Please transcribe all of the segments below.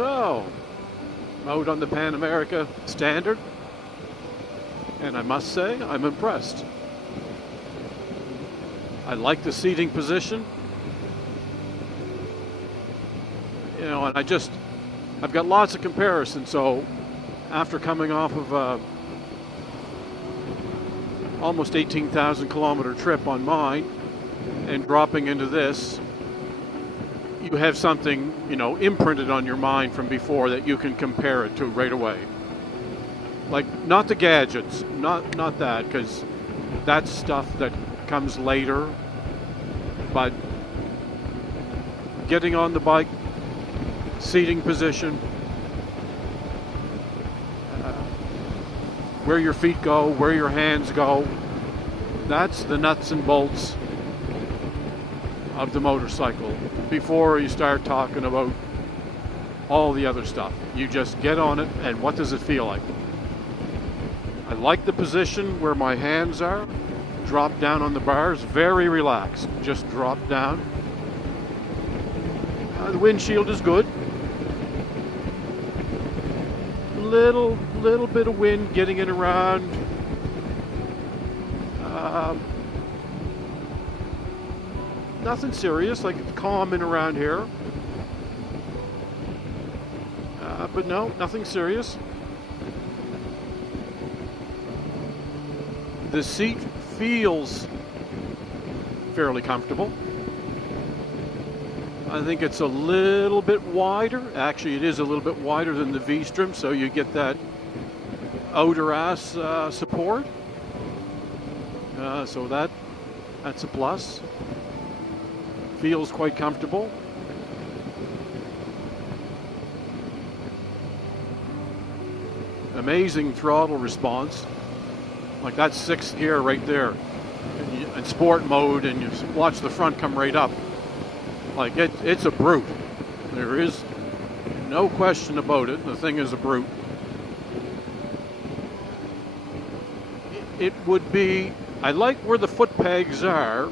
So, out on the Pan America Standard, and I must say, I'm impressed. I like the seating position. You know, and I've got lots of comparisons, so after coming off of almost 18,000 kilometer trip on mine and dropping into this, you have something, you know, imprinted on your mind from before that you can compare it to right away. Like, not the gadgets, not that, because that's stuff that comes later, but getting on the bike, seating position, where your feet go, where your hands go, that's the nuts and bolts of the motorcycle before you start talking about all the other stuff. You just get on it, and what does it feel like? I like the position where my hands are, drop down on the bars, very relaxed, just drop down. The windshield is good. Little bit of wind getting in around. Nothing serious, like it's calm in around here. But no, nothing serious. The seat feels fairly comfortable. I think it's a little bit wider. Actually, it is a little bit wider than the V-Strom, so you get that outer ass support. So that's a plus. Feels quite comfortable. Amazing throttle response. Like that's 6th gear right there. In sport mode, and you watch the front come right up. Like it's a brute. There is no question about it. The thing is a brute. It would be, I like where the foot pegs are.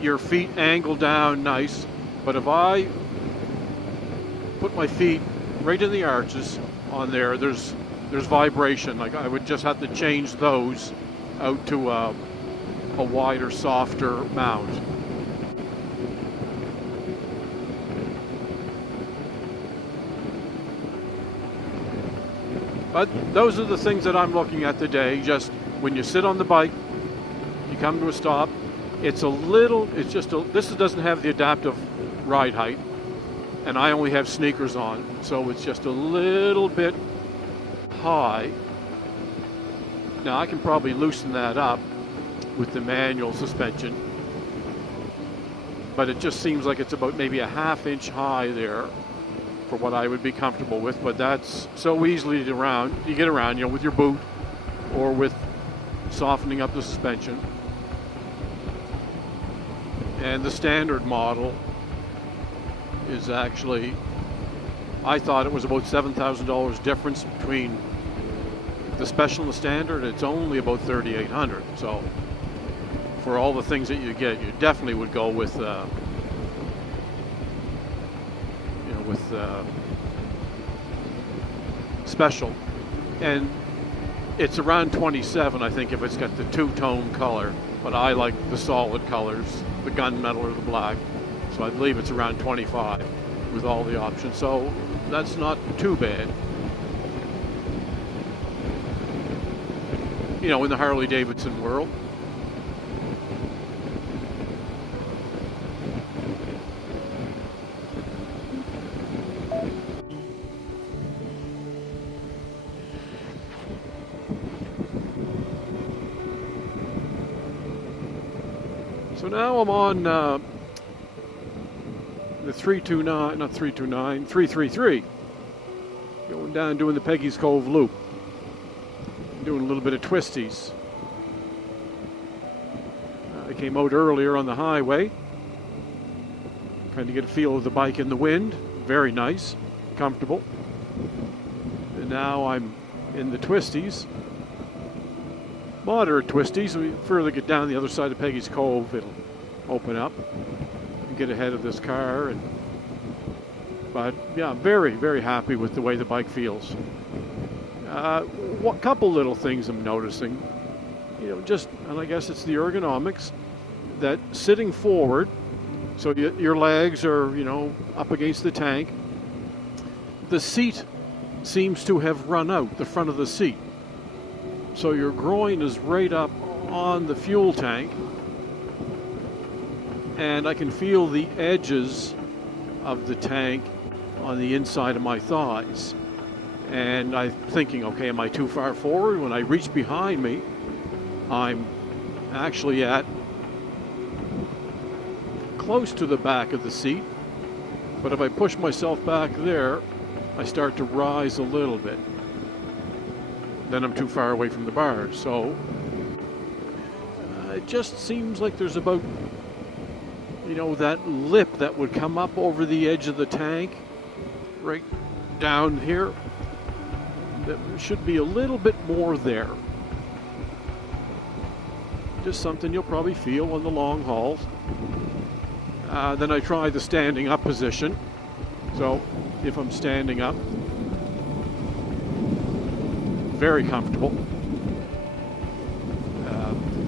Your feet angle down nice, but if I put my feet right in the arches on there, there's vibration. Like I would just have to change those out to a wider, softer mount. But those are the things that I'm looking at today. Just when you sit on the bike, you come to a stop, this doesn't have the adaptive ride height, and I only have sneakers on, so it's just a little bit high. Now I can probably loosen that up with the manual suspension, but it just seems like it's about maybe a ½ inch high there for what I would be comfortable with. But that's so easily you get around, you know, with your boot or with softening up the suspension. And the standard model is actually, I thought it was about $7,000 difference between the special and the standard. It's only about $3,800. So for all the things that you get, you definitely would go with special. And it's around 27, I think, if it's got the two-tone color, but I like the solid colors, the gunmetal or the black, so I believe it's around 25 with all the options, so that's not too bad. You know, in the Harley Davidson world. So now I'm on the 333, going down doing the Peggy's Cove loop, doing a little bit of twisties. I came out earlier on the highway, kind of get a feel of the bike in the wind, very nice, comfortable. And now I'm in the twisties. Moderate twisties. We further get down the other side of Peggy's Cove, it'll open up and get ahead of this car. And But yeah, I'm very, very happy with the way the bike feels. What couple little things I'm noticing, and I guess it's the ergonomics, that sitting forward, so your legs are, up against the tank, the seat seems to have run out, the front of the seat. So your groin is right up on the fuel tank, and I can feel the edges of the tank on the inside of my thighs. And I'm thinking, okay, am I too far forward? When I reach behind me, I'm actually at close to the back of the seat. But if I push myself back there, I start to rise a little bit. Then I'm too far away from the bars. So it just seems like there's about, that lip that would come up over the edge of the tank, right down here. There should be a little bit more there. Just something you'll probably feel on the long hauls. Then I try the standing up position. So if I'm standing up, very comfortable.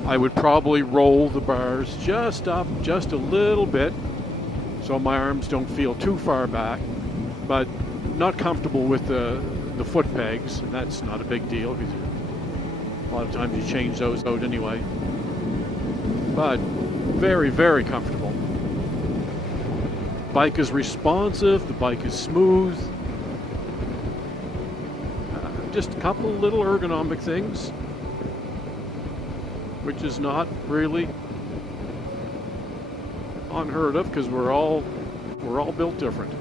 I would probably roll the bars just up, just a little bit, so my arms don't feel too far back, but not comfortable with the foot pegs, and that's not a big deal because a lot of times you change those out anyway. But very, very comfortable. Bike is responsive, the bike is smooth. Just a couple little ergonomic things, which is not really unheard of because we're all built different.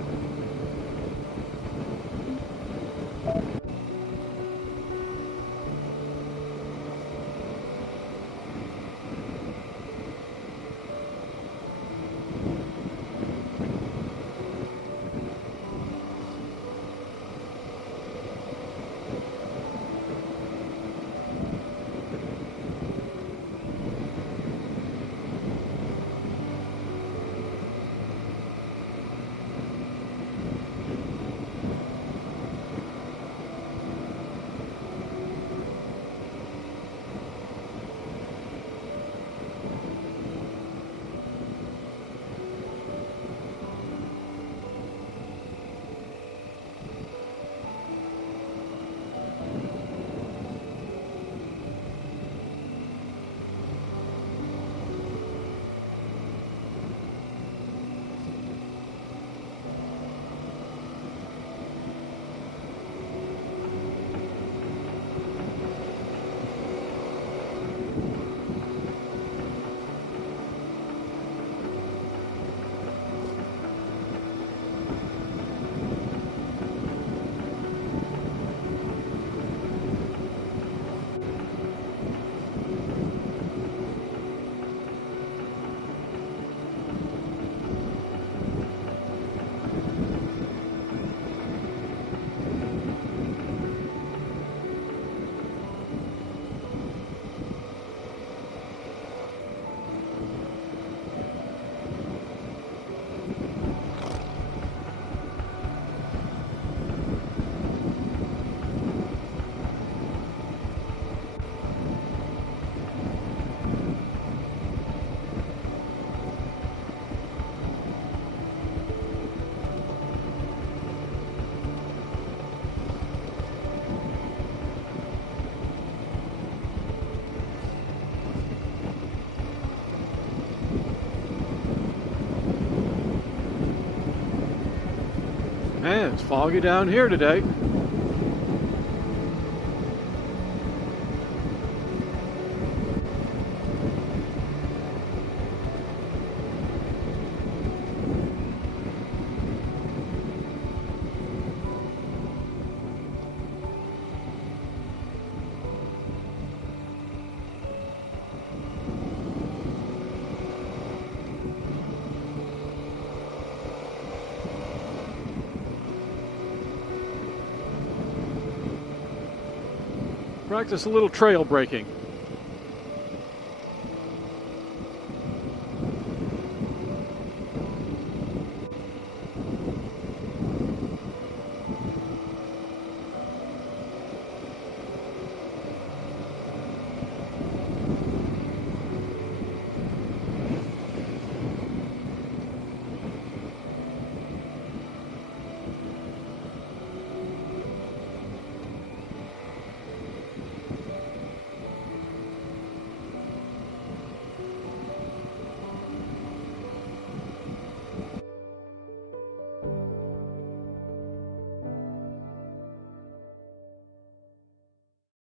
Man, it's foggy down here today. Practice a little trail braking.